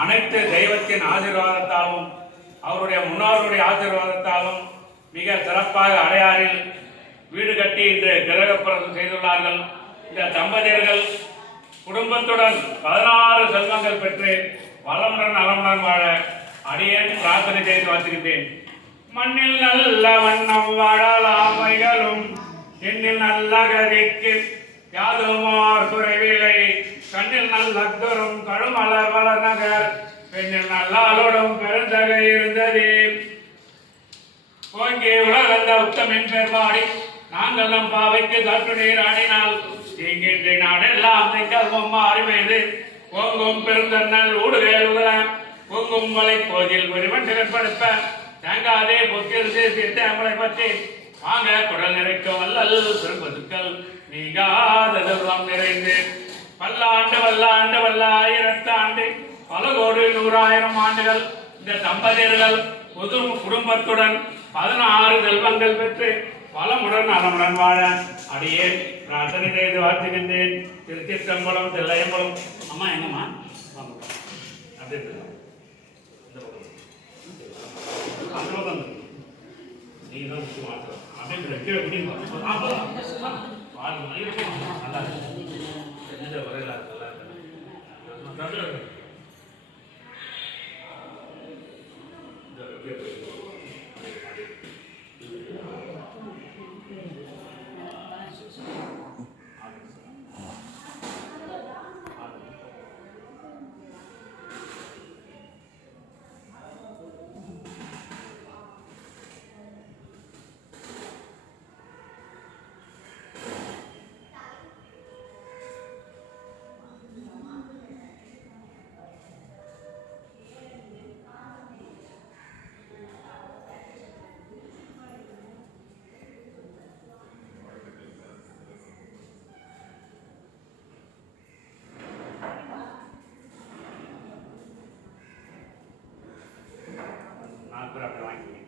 அனைத்து தெய்வத்தின் ஆசீர்வாதத்தாலும் அவருடைய முன்னோர்களுடைய ஆசீர்வாதத்தாலும் மிக சிறப்பாக அடையாறில் வீடு கட்டி இன்று கிரகப்பிரதம் செய்துள்ளார்கள். இந்த தம்பதியர்கள் குடும்பத்துடன் பதினாறு செல்வங்கள் பெற்று வளமுடன் நலமுடன் வாழ அடியேன் பிரார்த்தனை செய்து வாசிக்கின்றேன். மண்ணில் நல்ல வண்ணம் வாழலாமைகளும் எண்ணில் நல்ல கதிக்கு யாதுமார் குறைவில்லை. கண்ணில் நல்ல அக்தரும் கழுமலர் வளர் நகர் பெண்ணில் நல்லாளோடும் பெருந்தகை இருந்தது. ஓங்கே உலகந்த உத்தமின் பெருமாடி நாங்கள் நம் பாவைக்கு தட்டு நீர் அணினால். இங்கின்றி நாடெல்லாம் நீங்கள் பொம்மா அறிவைது ஓங்கும் பெருந்தன்னல் ஊடுவேல் உதல ஓங்கும் மலை கோதில் ஒருவன் சிறப்படுத்த தேங்காதே பொக்கில் சேர்த்த அவளை பற்றி வாங்க குடல் நிறைக்கும் வல்லல் பெரும்பதுக்கள் பல்ல ஆண்டு வல்ல ஆண்டு வல்ல ஆயிரத்து ஆண்டு பல கோடி நூறாயிரம் ஆண்டுகள் இந்த தம்பதியர்கள் புது குடும்பத்துடன் பதினாறு செல்வங்கள் பெற்று வளமுடன் நலமுடன் வாழ அடியேன். பிரார்த்தனை செய்து வாழ்த்துகின்றேன். திருச்சிற்றம்பலம் தில்லையம்பலம். அம்மா எங்கம்மா? வாங்க. அப்படியே அந்த பக்கம் நீங்க தான் முக்கிய மாத்திரம் கீழே பிடிங்க நல்லா இந்த நாலு பேர் அப்படி வாங்கிக்கோங்க